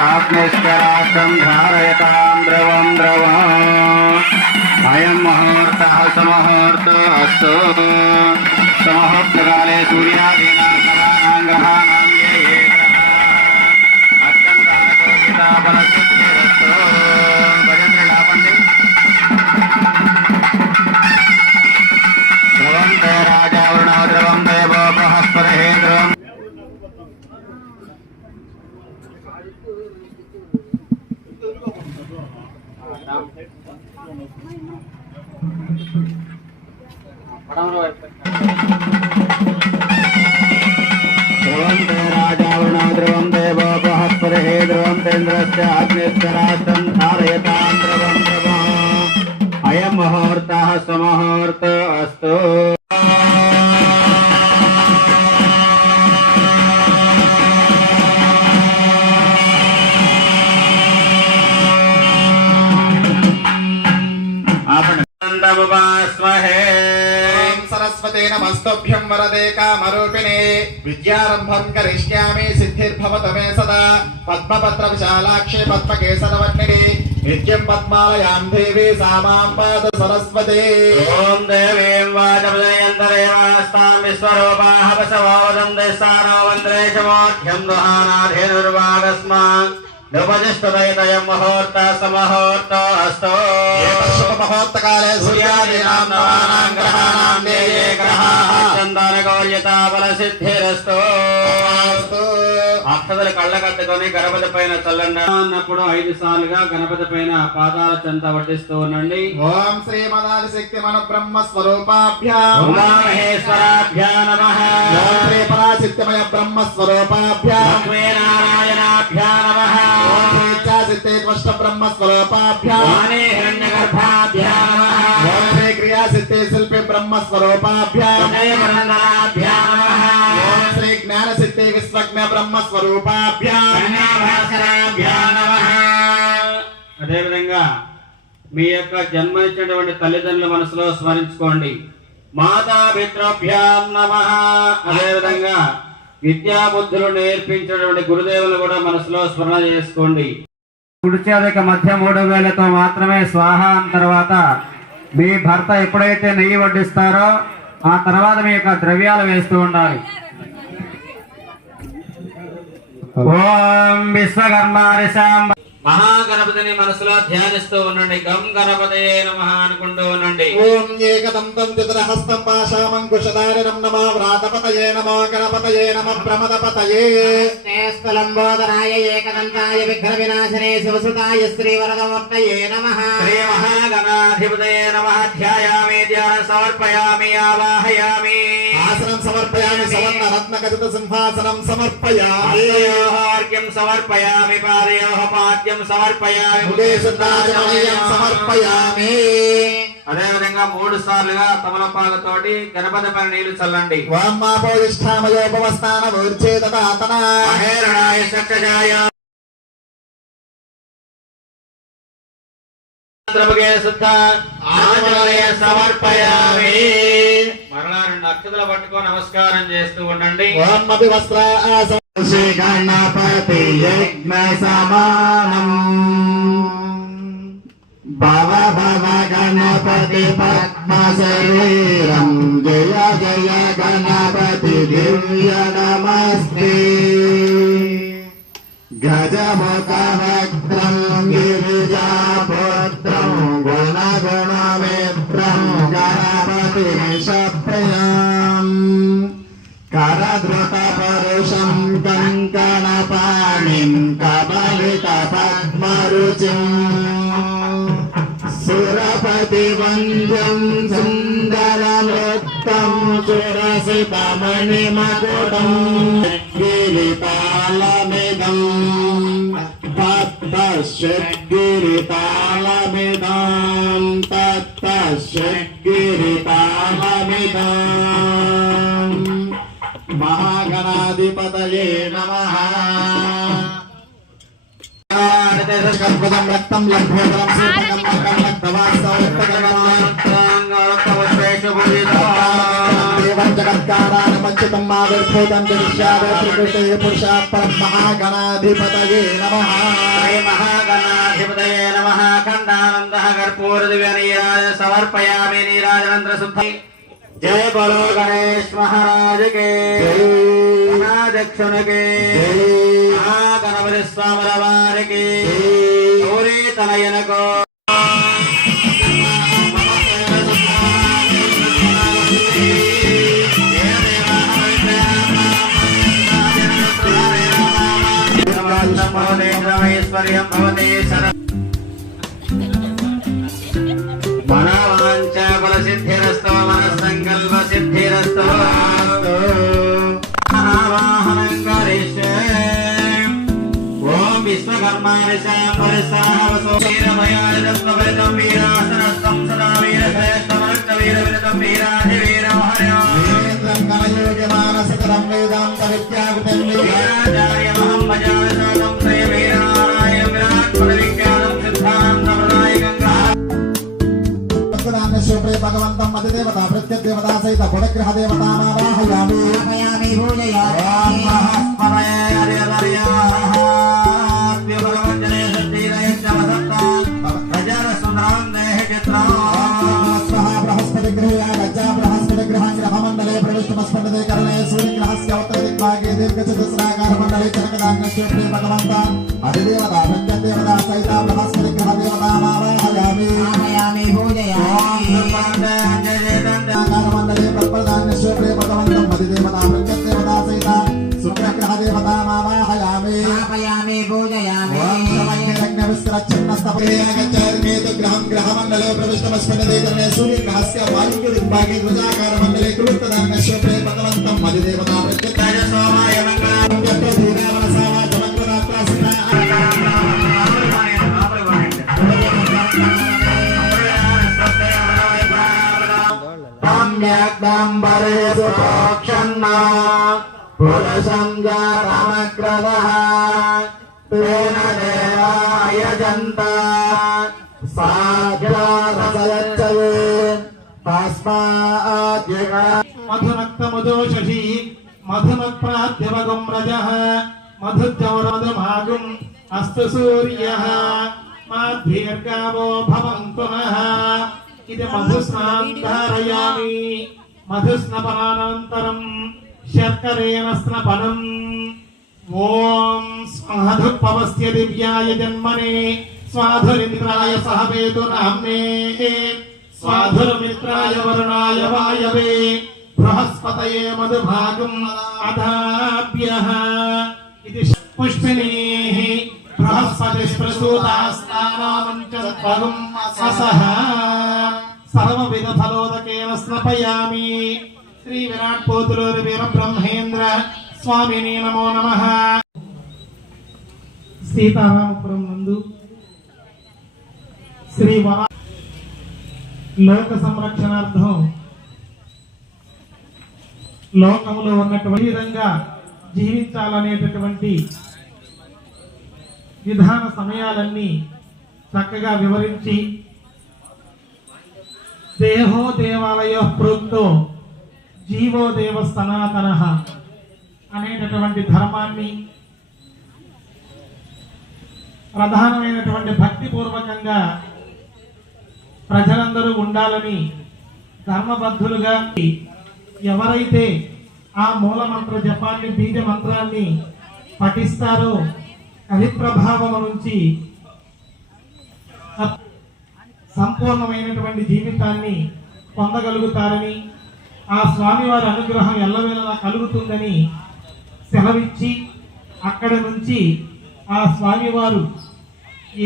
आत्मस्कराष्ट्रं धारयतां द्रवं द्रवम् अयं मुहूर्तः सममुहूर्तः अस्तु। सममुहूर्तकाले सूर्यादीनां नवानां ग्रहाणां ये अत्यन्ताः बलसिद्धिरस्तु। भजन्ति लापन्ति ध्रुवं ते राजा वरुणो ध्रुवं देवो बृहस्पतिः ध्रुवम् ध्रुवं ते राजा वरुणो ध्रुवं देवो बृहस्पतिः ध्रुवं तेन्द्रस्य अग्निस्कराष्ट्रं धारयतां द्रवं द्रवम् अयं मुहूर्तः सममुहूर्तः अस्तु। सरस्वते नमस्तुभ्यं वरदे कामरूपिणे विद्यारंभं करिष्यामि सिद्धिर्भवतु मे सदा। पद्मपत्र विशालाक्षे पद्मकेसरवर्णिने नित्यं पद्मालयां देवी सा मां पाद सरस्वती। ओम देवीं वाचमदयन्तरेवास्तां विश्वरूपाः वसवो वदन्ते सानो वन्द्रेशमोऽध्यं दुहानाधेनुर्वागस्मान् नवजिष्टदयतयं मुहूर्तः सममुहूर्तः अस्तु। मुहूर्तकाले सूर्यादीनां नवानां ग्रहाणां ये ग्रहाः चन्दनगौर्यता बलसिद्धिरस्तु। అక్షతలు కళ్ళ కట్టుకొని గణపతి పైన చల్లండి అన్నప్పుడు 5 సార్లుగా గణపతి పైన పాదాల చెంత వడ్డిస్తూ ఉండండి. ఓం శ్రీమదాది శక్తి మన బ్రహ్మ స్వరూపాభ్యాం ఉమామహేశ్వరాభ్యాం నమః. ఓం శ్రీ పరాశక్తిమయ బ్రహ్మ స్వరూపాభ్యాం లక్ష్మీ నారాయణాభ్యాం నమః. ఓం శ్రీ ఇచ్ఛాశక్తి త్వష్ట బ్రహ్మ స్వరూపాభ్యాం వాణీ హిరణ్యగర్భాభ్యాం నమః. ఓం శ్రీ క్రియాశక్తి శిల్పి బ్రహ్మ స్వరూపాభ్యాం జయమనందనాభ్యాం నమః. ఓం శ్రీ జ్ఞానశక్తి విశ్వజ్ఞ బ్రహ్మ స్వరూపాభ్యాం నమః. అదేవిధంగా మీ యొక్క జన్మనిచ్చినటువంటి తల్లిదండ్రుల మనసులో స్మరించుకోండి. మాతాపితృభ్యాం నమః. అదేవిధంగా విద్యాబుద్ధులు నేర్పించినటువంటి గురుదేవులు కూడా మనసులో స్మరణ చేసుకోండి. కుడి చేతికి మధ్య 3 వేలతో మాత్రమే స్వాహ అన్న తర్వాత మీ భర్త ఎప్పుడైతే నెయ్యి వడ్డిస్తారో ఆ తర్వాత మీ యొక్క ద్రవ్యాలు వేస్తూ ఉండాలి. ఓం విశ్వకర్మారిశాం మహాగణపతిని మనసులో ధ్యానిస్తూ ఉండండి. గం గణపతయే నమః అనుకుంటూ ఉండండి. ఓం ఏకదంతం చతురహస్తం పాశామంకుశధారిణం నమః వ్రాతపతయే నమో గణపతయే నమః ప్రమదపతయే లంబోదరాయ ఏకదంతాయ విఘ్న వినాశనే శివసుతాయ శ్రీవరదమూర్తయే నమః. శ్రీ మహాగణాధిపతయే నమః. ధ్యాయామి ధ్యాన సమర్పయామి ఆవాహయామి. ఆసనం సమర్పయామి సవర్ణ రత్న ఖచిత సింహాసనం సమర్పయామి. అర్ఘ్యం సమర్పయామి పాదయోః పాద్యం సమర్పయామి. సమర్పయామి. అదేవిధంగా 3 సార్లుగా తమలపాకుతోటి గణపతి పైన నీళ్లు చల్లండి. వామాపోజిష్ఠామయోపవస్థాన ఊర్చేతదాతన మహేరణాయ సక్షజాయ ద్రవగే శుద్ధ ఆచమయ సమర్పయామి. మరలా 2 అక్షతలు పట్టుకొని నమస్కారం చేస్తూ ఉండండి. వామపి వస్త్ర శ్రీ గణపతి యజ్ఞ సమానం భవ భవ గణపతి పద్మ శరీరం జయ జయ గణపతి దివ్య నమస్తే. గజముఖ వక్త్రం గిరిజాపుత్రం గుణ గుణ మిత్రం గణపతి శప్రయాం కరధృత లక్ష్మీం కబలిత పద్మరుచిం సురపతి వంద్యం సుందరనృత్తం సురసితమణిమకుటం గిరితాళమిదం తత్తశ్గిరితాళమిదం తత్తశ్గిరితాళమిదం మహాగణాధిపతయే నమః కర్పదం రక్తం లభ్యతం సూపకం దేవం జగత్కారాన పంచతం ఆవిర్భూతం దృశ్యాదే పురుషాత్ పరం మహాగణాధిపతయే నమః మహాగణాధిపతయే నమః ఖండానందః కర్పూర దివ్య నీరాజ సమర్పయామి నీరాజనంద్ర శుద్ధ जय बोलो गणेश महाराज के दक्षिण के गणपति स्वामी वार के गौरी तनयन को ऐश्वर्यं भवते मनोवांच फलसिद्धिरस्तु मनस्संकल्प सिद्धिरस्तु आवाहनं करिष्ये ओम विश्वकर्माणि शाम्भरिसाहवसो वीरभयादिदत्तवरितं वीरासनस्तं सदा वीरश्रेष्ठमरुक्तवीरविरतं वीराधिवीरमहर्यो वीरङ्गनयोग्यमानसतरं वेदान्तविद्यागुतं वीराचार्यमहं भजामि सर्वं श्रीवीरनारायणं विराट्पदविख्यातं सिद्धान्तप्रदायकं शिवप्रे भगवन्तं अधिदेवता प्रत्यदेवता सहित गुणग्रह देवतानावाहयामि आह्वयामि पूजयामि स्मरये हरिहरयार्हाद्य भगवञ्जने शक्तिरयच्चमसत्ता प्रजारसुन्दरं देहि चित्रं स्वाहा बृहस्पतिगृहे गजा बृहस्पतिगृहं ग्रहमण्डले प्रविष्टमस्पन्दते करणे सूर्यग्रहस्य उत्तरदिग्भागे दीर्घचतुस्राकारमण्डले कनकदाग्नशिवप्रे भगवन्तं अधिदेवता प्रत्यदेवता सहित बृहस्पतिगृह देवतानावाहयामि आह्वयामि पूजयामि मंडले प्रदान्य शिवप्रे भगवन्तं अधिदेवता प्रत्यदेवता सहित शुक्रग्रह देवतानावाहयामि आह्वयामि पूजयामि ग्रहं ग्रहमण्डले प्रविष्टमस्पन्दते करणे सूर्यग्रहस्य वायुव्यदिग्भागे ध्वजाकारमण्डले कुरुत्तदान्य शिवप्रे भगवन्तं अधिदेवता सोमाय मङ्गलम् सम्यग्दम्बरेषु प्रोक्षन्ना पुरुषं जातमग्रदः तेन देवाय जन्ता साध्यारसयच्छवे तस्मात् मधुनक्तमधो शशि मधुमत्प्राद्यवगं रजः मधुज्जवरदमागुम् अस्तु सूर्यः माध्वीर्गावो भवन्तु नः इति मधुस्नानं धारयामि मधुस्नपनानन्तरं शर्करेण स्नपनम् ॐ स्वाधुपवस्य दिव्याय जन्मने स्वाधुरिन्द्राय सहवेतु नाम्ने स्वाधुरमित्राय वरुणाय वायवे बृहस्पतये मधुभागम् अधाभ्यः इति पुष्पिणीः बृहस्पतिस्प्रसूतास्तानामञ्चत्वगम् असः सर्वविधफलोदकेन स्नपयामि श्री विराट पोतुलूरि वीरब्रह्मेन्द्र स्वामिने नमो नमः सीतारामपुरं నందు శ్రీ వరా లోక సంరక్షణార్థం లోకములో ఉన్నటువంటి విధంగా జీవించాలనేటటువంటి విధాన సమయాలన్నీ చక్కగా వివరించి దేహో దేవాలయో ప్రోక్తో జీవో దేవ సనాతనః అనేటటువంటి ధర్మాన్ని ప్రధానమైనటువంటి భక్తిపూర్వకంగా ప్రజలందరూ ఉండాలని ధర్మబద్ధులుగా ఎవరైతే ఆ మూలమంత్ర జపాన్ని బీజ మంత్రాన్ని పఠిస్తారో హరిప్రభావం నుంచి సంపూర్ణమైనటువంటి జీవితాన్ని పొందగలుగుతారని ఆ స్వామివారి అనుగ్రహం ఎల్లవేళలా కలుగుతుందని సెలవిచ్చి అక్కడి నుంచి ఆ స్వామివారు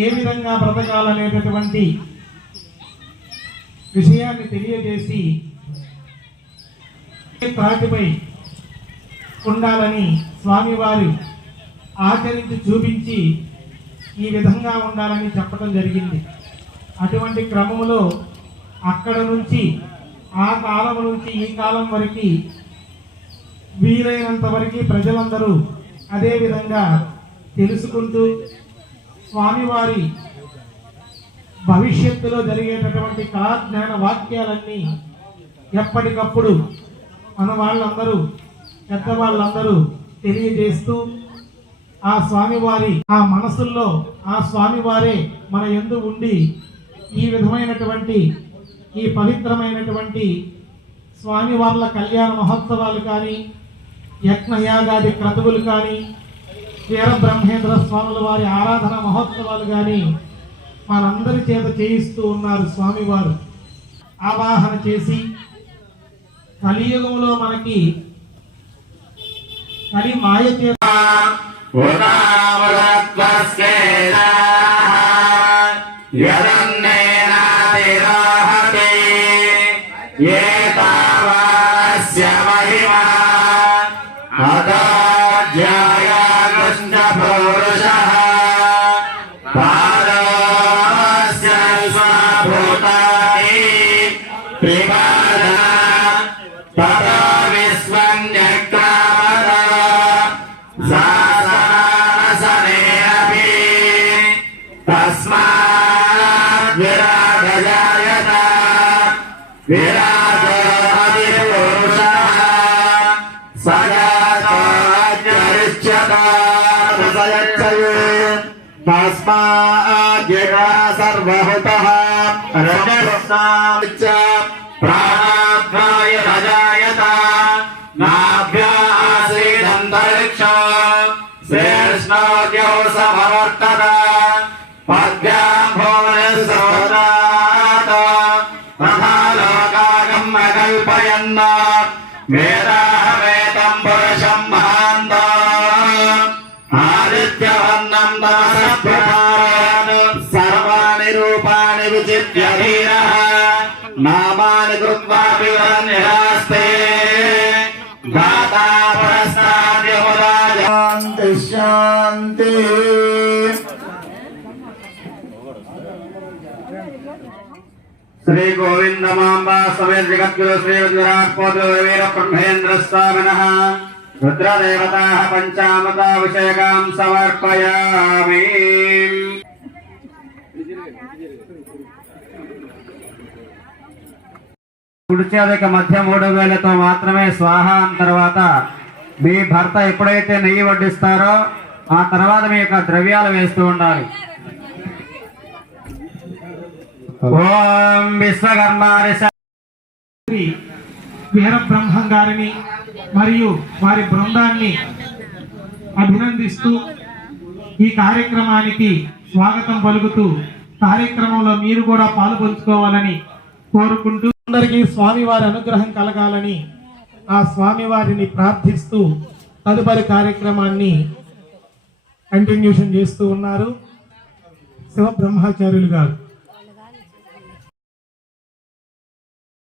ఏ విధంగా బ్రతకాలనేటటువంటి విషయాన్ని తెలియజేసి త్రాటిపై ఉండాలని స్వామివారు ఆచరించి చూపించి ఈ విధంగా ఉండాలని చెప్పడం జరిగింది. అటువంటి క్రమంలో అక్కడ నుంచి ఆ కాలం నుంచి ఈ కాలం వరకు వీలైనంత వరకు ప్రజలందరూ అదే విధంగా తెలుసుకుంటూ స్వామివారి భవిష్యత్తులో జరిగేటటువంటి కళాజ్ఞాన వాక్యాలన్నీ ఎప్పటికప్పుడు మన వాళ్ళందరూ పెద్దవాళ్ళందరూ తెలియజేస్తూ ఆ స్వామివారి ఆ మనసుల్లో ఆ స్వామివారే మన యందు ఉండి ఈ విధమైనటువంటి ఈ పవిత్రమైనటువంటి స్వామివార్ల కళ్యాణ మహోత్సవాలు కానీ యజ్ఞయాగాది క్రతువులు కానీ వీరబ్రహ్మేంద్ర స్వాముల వారి ఆరాధన మహోత్సవాలు కానీ మనందరి చేత చేయిస్తూ ఉన్నారు. స్వామివారు ఆవాహన చేసి కలియుగంలో మనకి కలి మాయ చేత सर्वहुतः प्राणाभ्याय रजायत नाभ्यासीदन्तरिक्ष श्रेष्ठोद्यौ समवर्तत पद्भ्याम्भोनिसोदात तथा लोकागम् अकल्पयन् वेदाहमेतं पुरुषं महान्तम् आदित्यवर्णं तमसः सर्वाणि रूपाणि विचित्य धीरः नामानि कृत्वा विवरन्यस्ते गाता पुरस्ताद्यमुदाय शान्ति शान्ति श्री गोविंद मांबा समेत जगद्गुरु श्री विराट पौत्र वीर ब्रह्मेंद्र स्वामिनः रुद्रदेवताः पंचामृता अभिषेकां समर्पयामि। కుడిచేదక మధ్య 3000తో మాత్రమే స్వాహ అన్న తర్వాత మీ భర్త ఎప్పుడైతే నెయ్యి వడ్డిస్తారో ఆ తర్వాత మీ యొక్క ద్రవ్యాలు వేస్తూ ఉండాలి. ఓం విశ్వకర్మారి వీరబ్రహ్మం గారిని మరియు వారి బృందాన్ని అభినందిస్తూ ఈ కార్యక్రమానికి స్వాగతం పలుకుతూ కార్యక్రమంలో మీరు కూడా పాల్పంచుకోవాలని కోరుకుంటూ అందరికీ స్వామివారి అనుగ్రహం కలగాలని ఆ స్వామివారిని ప్రార్థిస్తూ తదుపరి కార్యక్రమాన్ని కంటిన్యూషన్ చేస్తూ ఉన్నారు శివ బ్రహ్మచార్యులు గారు.